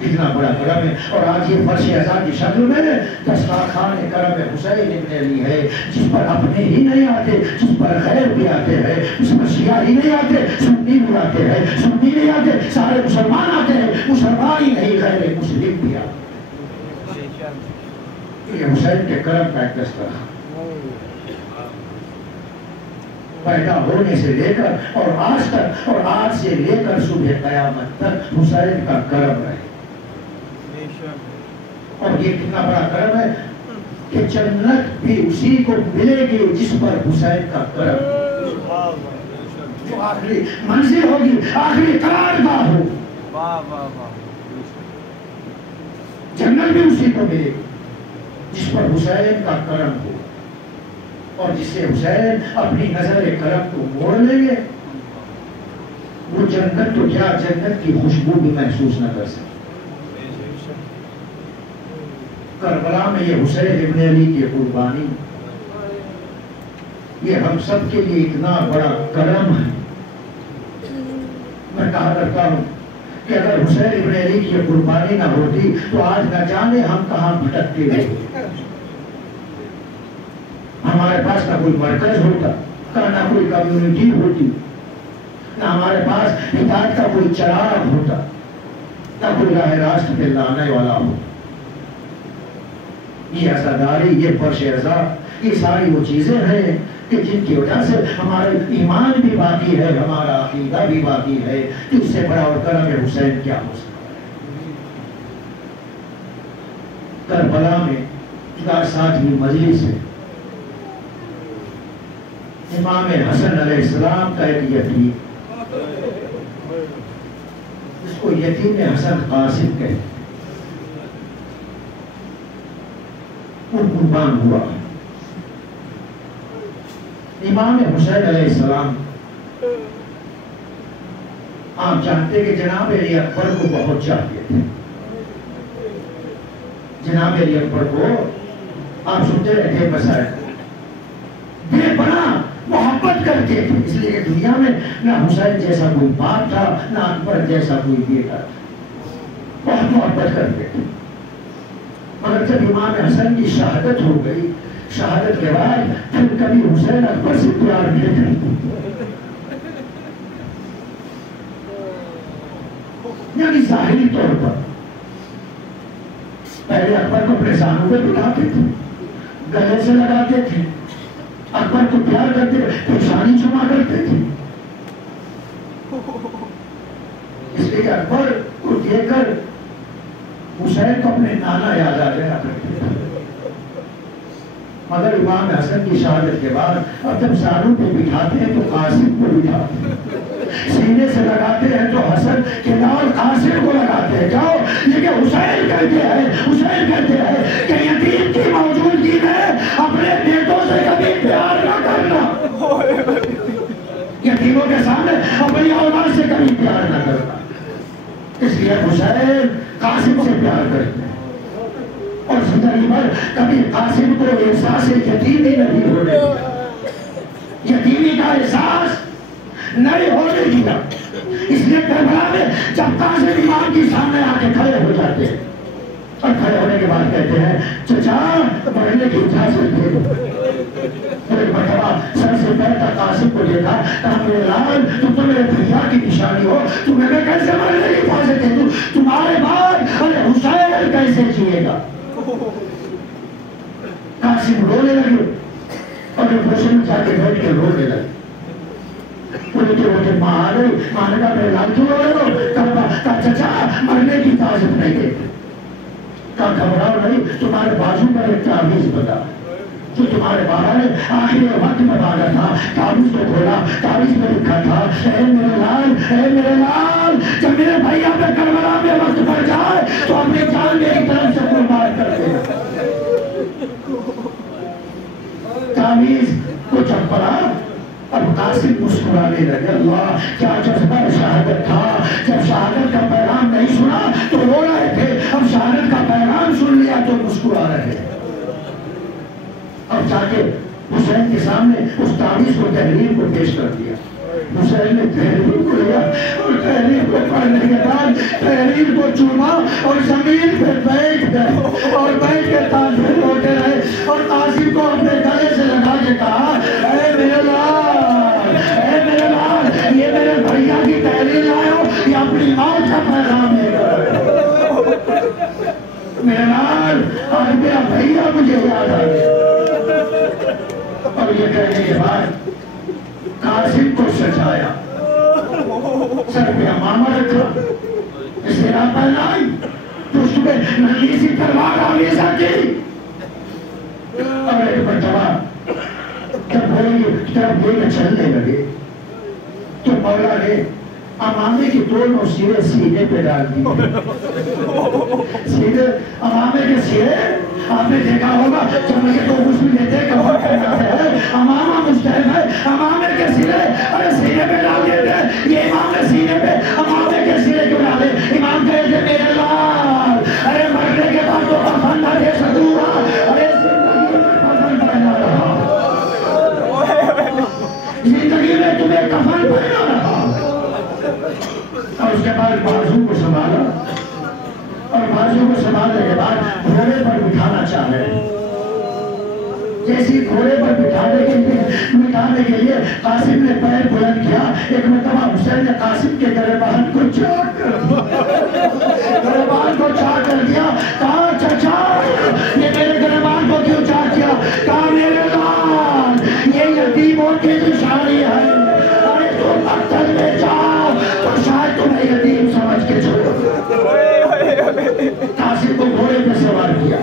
کتنا بڑا کرم ہے. اور آج یہ فرش ازاں کی شکل میں دسترخوان کرم حسین ابن علی ہے، جس پر اپنے ہی نہیں آتے، جس پر غیر بھی آتے ہیں، جس پر شیعہ ہی نہیں آتے، سنی بھی آتے ہیں، سنی نہیں آتے، سارے مسلمان آتے ہیں، مسلمان ہی نہیں غیر مسلم بھی آتے. یہ حسین کے کرم کا ایک دسترخوان پیدا ہونے سے لے کر اور آج تک، اور آج سے لے کر صبح قیامت تک حسین کا کرم رہے. اور یہ کتنا بڑا کرم ہے کہ جنت بھی اسی کو ملے گی جس پر حسین کا کرم، جو آخری منزل ہوگی، آخری قرارگاہ ہو، جنت بھی اسی کو ملے گی جس پر حسین کا کرم ہو، اور جس سے حسین اپنی نظر کرم کو موڑ لیں گے، وہ جنت تو کیا جنت کی خوشبو بھی محسوس نہ کر سکے۔ کربلا میں یہ حسین ابن علی کی قربانی، یہ ہم سب کے لیے اتنا بڑا کرم ہے۔ میں کہا کرتا ہوں کہ اگر حسین ابن علی کی قربانی نہ ہوتی تو آج نہ جانے ہم کہاں بھٹکتے ہوئے، ہمارے پاس نہ کوئی مرکز ہوتا، نہ کوئی کمیونٹی ہوتی، نہ ہمارے پاس ہدایت کا کوئی چراغ ہوتا، نہ کوئی راہ راست پہ لانے والا ہوتا۔ یہ عزاداری، یہ فرش عزا، یہ ساری وہ چیزیں ہیں کہ جن کی وجہ سے ہمارا ایمان بھی باقی ہے، ہمارا عقیدہ بھی باقی ہے۔ اس سے بڑا اور کرم حسین کیا ہو سکتا ہے؟ کربلا میں 7ویں مجلس ہے، امام حسن علیہ السلام کا ایک یتیم، اس کو یتیم حسن قاسم کہتے ہیں، وہ قربان ہوا۔ امام حسین علیہ السلام، آپ جانتے کہ جناب علی اکبر کو بہت چاہتے تھے، جناب علی اکبر کو آپ سنتے رہتے مسائل بے پناہ محبت کرتے تھے، اس لیے کہ دنیا میں نہ حسین جیسا کوئی باپ تھا، نہ اکبر جیسا کوئی بیٹا تھا، بہت محبت کرتے تھے۔ مگر جب امام حسن کی شہادت ہو گئی، شہادت کے بعد پھر کبھی حسین اکبر سے پیار نہیں کرتے، یعنی ظاہری طور پر پہلے اکبر کو اپنے سانوں پہ بٹھاتے تھے، گلے سے لگاتے تھے، اکبر کو پیار کرتے تھے، پیشانی چما کرتے تھے، اس لیے اکبر کو دیکھ کر حسین کو اپنے نانا یاد آ گیا کرتے تھے۔ مگر امام حسن کی شہادت کے بعد اب جب سانوں پہ بٹھاتے ہیں تو قاسم کو بٹھاتے ہیں، سینے سے لگاتے ہیں تو حسن کے نال قاسم کو لگاتے ہیں۔ جاؤ، یہ کہ حسین کہتے ہیں کہ یتیم کی موجودگی میں اپنے بیٹوں سے کبھی پیار نہ کرنا، یتیموں کے سامنے اپنی اولاد سے کبھی پیار نہ کرنا۔ اس لیے حسین قاسم سے پیار کرتے ہیں، اور زندگی بھر کبھی قاسم کو احساس یتیمی نہیں ہونے دیا، یتیمی کا احساس نہیں ہونے دیا۔ اس لیے کربلا میں جب قاسم امام کی سامنے آ کے کھڑے ہو جاتے ہیں اور کھڑے ہونے کے بعد کہتے ہیں چچا پڑھنے کی اجازت دے دو، ایک مرتبہ سر سے پیر تک قاسم کو دیکھا، کہا میرے لال تم تو میرے بھیا کی نشانی ہو، تمہیں میں کیسے مرنے کی اجازت دے دوں، تمہارے بعد ارے حسین کیسے جیے گا۔ قاسم رونے لگے اور جو حسین جا کے بیٹھ کے رونے لگے، روتے ماں آ گئی، ماں نے کہا میرے لال کیوں رو رہے ہو، کہا چچا مرنے کی اجازت نہیں دیتے، کہا گھبراؤ نہیں، تمہارے بازو پر ایک تعویذ بتا جو تمہارے بابا نے آخری وقت میں مانگا تھا، تعویذ کو کھولا، تعویذ میں لکھا تھا اے میرے لال جب میرے بھیا پہ کربلا میں وقت پڑ جائے تو اپنی جان میری طرف سے قربان کر دے۔ تعویذ کو جب پڑھا اب قاسم مسکرانے لگے، اللہ کیا جذبہ شہادت تھا، جب شہادت کا پیغام نہیں سنا تو رو رہے تھے، اب شہادت کا پیغام سن لیا تو مسکرا رہے ہیں۔ اب جا کے حسین کے سامنے اس تعویذ کو تحریر کو پیش کر دیا، حسین نے تحریر کو لیا اور تحریر کو پڑھنے کے بعد تحریر کو چوما اور زمین پہ بیٹھ گئے اور بیٹھ کے تاثر ہوتے رہے، اور قاسم کو اپنے گلے سے لگا کے کہا اے میرے لال یہ میرے بھیا کی تحریر لائے ہو یا اپنی موت کا پیغام لے کر؟ میرے لال آج میرا بھیا مجھے یاد آ گیا۔ اور یہ کہنے کے بعد قاسم کو سجایا، سر پہ امامہ رکھا، استراحت پہنائی، پشت پہ ننھی سی تلوار آویزہ کی، اور ایک مرتبہ جب گھوڑے کی طرف لے کے چلنے لگے تو مولا نے امامے کی دونوں سیرے سینے پہ ڈال دی. سیرے امامے کے سیرے آپ نے دیکھا ہوگا جب یہ تو غسل لیتے کفن پہناتے ہیں امامہ مستحب ہے امامے کے سیرے ارے سینے پہ ڈال دیتے. یہ امام نے سینے پہ امامے کے سیرے کیوں ڈالے؟ امام کہتے میرے لال ارے مرنے کے بعد تو کفن نہ دے سکوں گا ارے زندگی میں کفن پہنا رہا زندگی میں تمہیں کفن پہنا رہا. اور اس کے بعد بازو کو سنبھالا اور بازو کو سنبھالنے کے بعد گھوڑے پر بٹھانا چاہ رہے ہیں. جیسی گھوڑے پر بٹھانے کے لیے قاسم نے پیر بلند کیا. ایک مرتبہ حسین نے قاسم کے گریبان کو چاک کر دیا. گریبان کو چاک کر دیا. کہا چچا یہ میرے گریبان کو کیوں چاک کیا؟ کہا میرے لال یہ یتیموں کی نشانی ہے. ارے تم مقتل میں جاؤ تو شاید تمہیں یتیم سمجھ کے چھوڑو. قاسم کو گھوڑے پہ سوار کیا.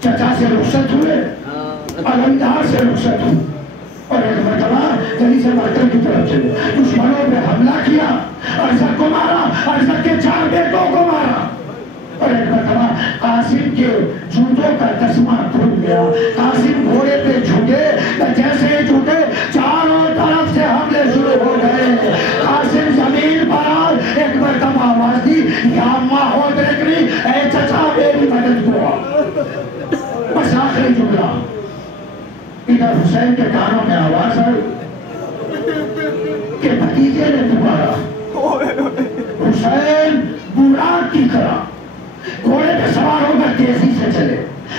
چچا سے رخصت ہوئے علمدار سے رخصت ہوئے اور ایک مرتبہ گلی سے مرکز کی طرف چلے. دشمنوں پہ حملہ کیا. ارزق کو مارا. ارزق کے 4 بیٹوں کو مارا. اور ایک مرتبہ قاسم کے جوتوں کا تسمہ کھل گیا. قاسم گھوڑے پہ جھکے. جیسے ہی جھکے چاروں طرف سے حملے شروع ہو گئے. قاسم زمین پر آئے. ایک مرتبہ آواز دی یا اماں ہو دیکھنی اے چچا میری مدد کو. بس آخری جملہ. ادھر حسین کے کانوں میں آواز آئی کہ بھتیجے نے پکارا. حسین براق کی طرح گھوڑے پہ سوار ہو کر تیزی سے چلے.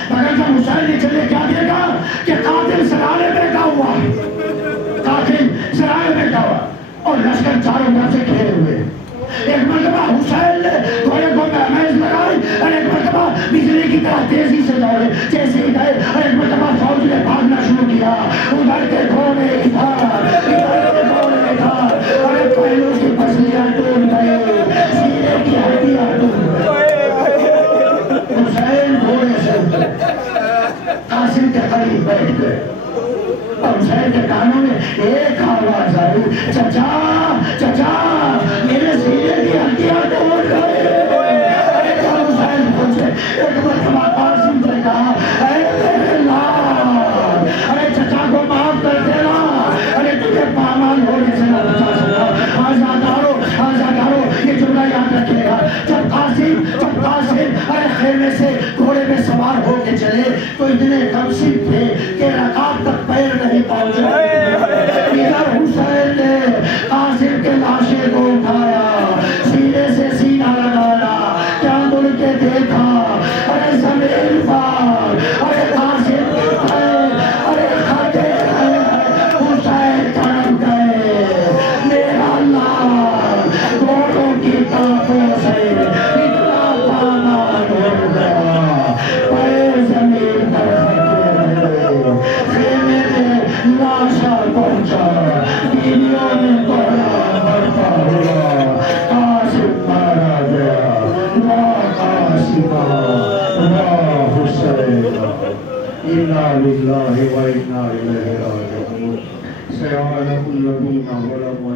مگر جب حسین نے چلے کیا دیکھا کہ قاتل سرارے بیٹھا ہوا. قاتل سرارے بیٹھا ہوا اور لشکر چاروں طرف سے گھیرے ہوئے. ایک مرتبہ حسین نے گھوڑے کو مہمیز لگائی اور ایک مرتبہ بجلی کی طرح تیزی سے دوڑے. جیسے ہی گئے اور ایک مرتبہ فوج نے بھاگنا شروع کیا. ادھر کے گھوڑے ادھر ادھر کے گھوڑے ادھر. اور پہلوں کی پسلیاں ٹوٹ گئے. سینے کی ہڈیاں ٹوٹ گئے. حسین گھوڑے سے قاسم کے قریب بیٹھ گئے اور حسین کے کانوں میں ایک آواز آئی چچا چچا میرے سینے کی ہڈیاں ٹوٹ گئے. حسین پوچھے. ایک مرتبہ قاسم سے کہا اے میرے لال ارے چچا کو معاف کر دینا. ارے تجھے پامال ہونے سے نہ بچا سکا. آزادارو یہ جملہ یاد رکھے گا. جب قاسم ارے خیمے سے گھوڑے میں سوار ہو کے چلے تو اتنے غمگین تھے کہ رکاب تک پیر نہیں پہنچے. ادھر حسین نے قاسم کے لاشے کو اٹھایا. سینے سے سینہ لگایا. کیا مڑ کے دیکھا ارے زمین پر ارے قاسم ارے کھاتے حسین تڑپ گئے. میرا لال گھوڑوں کی ٹانپوں سے اتنا پامال ہو گیا. پیر زمین پر خیمے میں لاشا پہنچا. بیویوں میں کوڑا بڑھتا ہوا. قاسم مارا گیا. واہ قاسمہ واہ حسین. انا للہ و انا الیہ راجعون. سیعلم الذین ظلموا